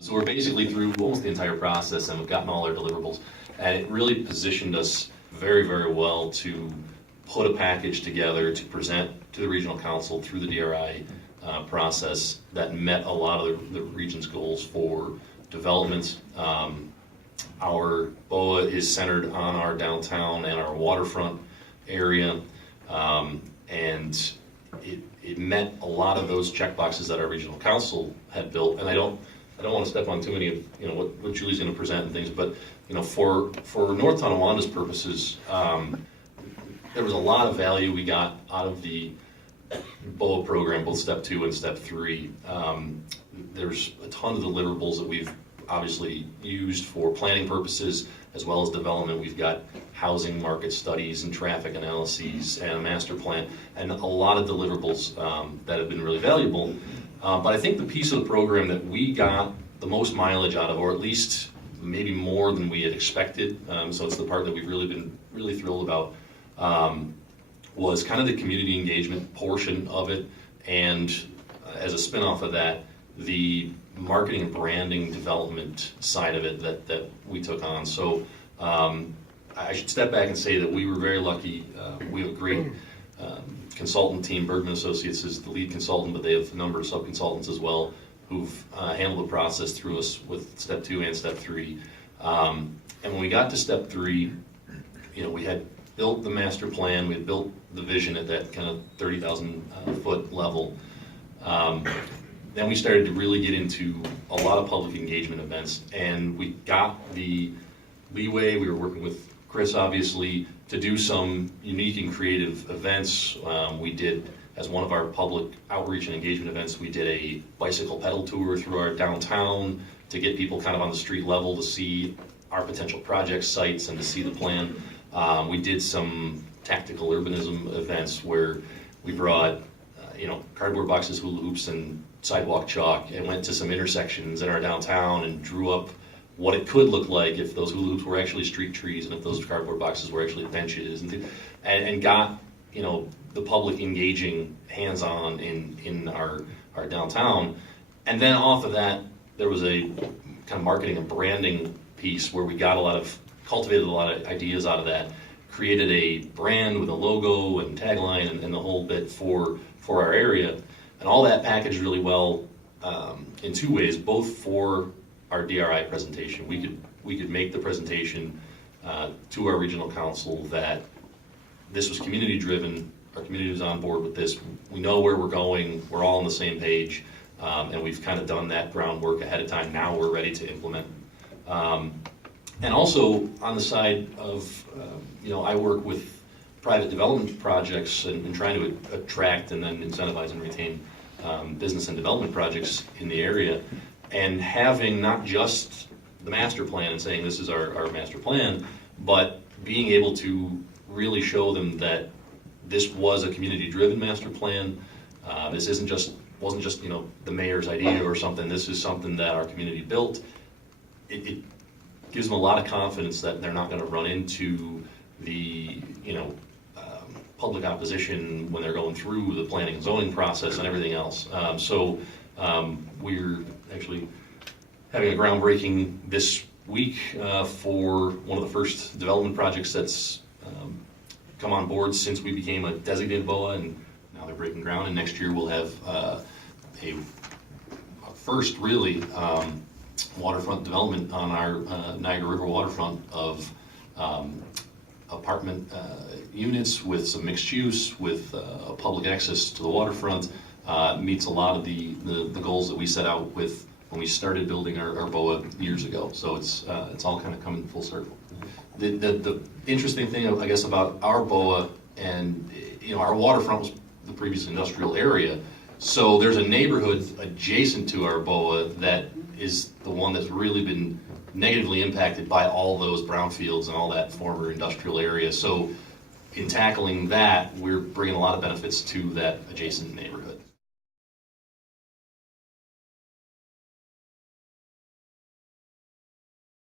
So we're basically through almost the entire process, and we've gotten all our deliverables, and it really positioned us very, very well to put a package together to present to the regional council through the DRI process that met a lot of the region's goals for development. Our BOA is centered on our downtown and our waterfront area, and it met a lot of those checkboxes that our regional council had built. And I don't want to step on too many of what Julie's going to present and things, but for North Tonawanda's purposes, there was a lot of value we got out of the BOA program, both step 2 and step 3. There's a ton of deliverables that we've obviously used for planning purposes as well as development. We've got housing market studies and traffic analyses and a master plan, and a lot of deliverables that have been really valuable. But I think the piece of the program that we got the most mileage out of, or at least maybe more than we had expected, so it's the part that we've really been really thrilled about, was kind of the community engagement portion of it, and as a spin-off of that, the marketing and branding development side of it that we took on. So I should step back and say that we were very lucky. We have a great consultant team. Bergman Associates is the lead consultant, but they have a number of sub-consultants as well who've handled the process through us with step 2 and step 3. And when we got to step 3, we had built the master plan, we had built the vision at that kind of 30,000 foot level. Then we started to really get into a lot of public engagement events, and we got the leeway. We were working with Chris, obviously, to do some unique and creative events. We did, as one of our public outreach and engagement events, we did a bicycle pedal tour through our downtown to get people kind of on the street level to see our potential project sites and to see the plan. We did some tactical urbanism events where we brought cardboard boxes, hula hoops, and sidewalk chalk, and went to some intersections in our downtown and drew up what it could look like if those hula hoops were actually street trees and if those cardboard boxes were actually benches, and got the public engaging hands-on in our downtown. And then off of that, there was a kind of marketing and branding piece where we cultivated a lot of ideas out of that, created a brand with a logo and tagline and the whole bit for our area. And all that packaged really well in 2 ways, both for our DRI presentation. We could make the presentation to our regional council that this was community driven, our community was on board with this, we know where we're going, we're all on the same page, and we've kind of done that groundwork ahead of time. Now we're ready to implement. And also on the side of, I work with private development projects and trying to attract and then incentivize and retain business and development projects in the area, and having not just the master plan and saying this is our master plan, but being able to really show them that this was a community-driven master plan. This wasn't just the mayor's idea or something. This is something that our community built. It gives them a lot of confidence that they're not going to run into the public opposition when they're going through the planning and zoning process and everything else. So we're actually having a groundbreaking this week for one of the first development projects that's come on board since we became a designated BOA, and now they're breaking ground, and next year we'll have a first really waterfront development on our Niagara River waterfront of apartment units with some mixed use, with public access to the waterfront. Meets a lot of the goals that we set out with when we started building our BOA years ago. So it's all kind of coming full circle. The interesting thing, I guess, about our BOA, and our waterfront was the previous industrial area, so there's a neighborhood adjacent to our BOA that is the one that's really been negatively impacted by all those brownfields and all that former industrial area. So in tackling that, we're bringing a lot of benefits to that adjacent neighborhood.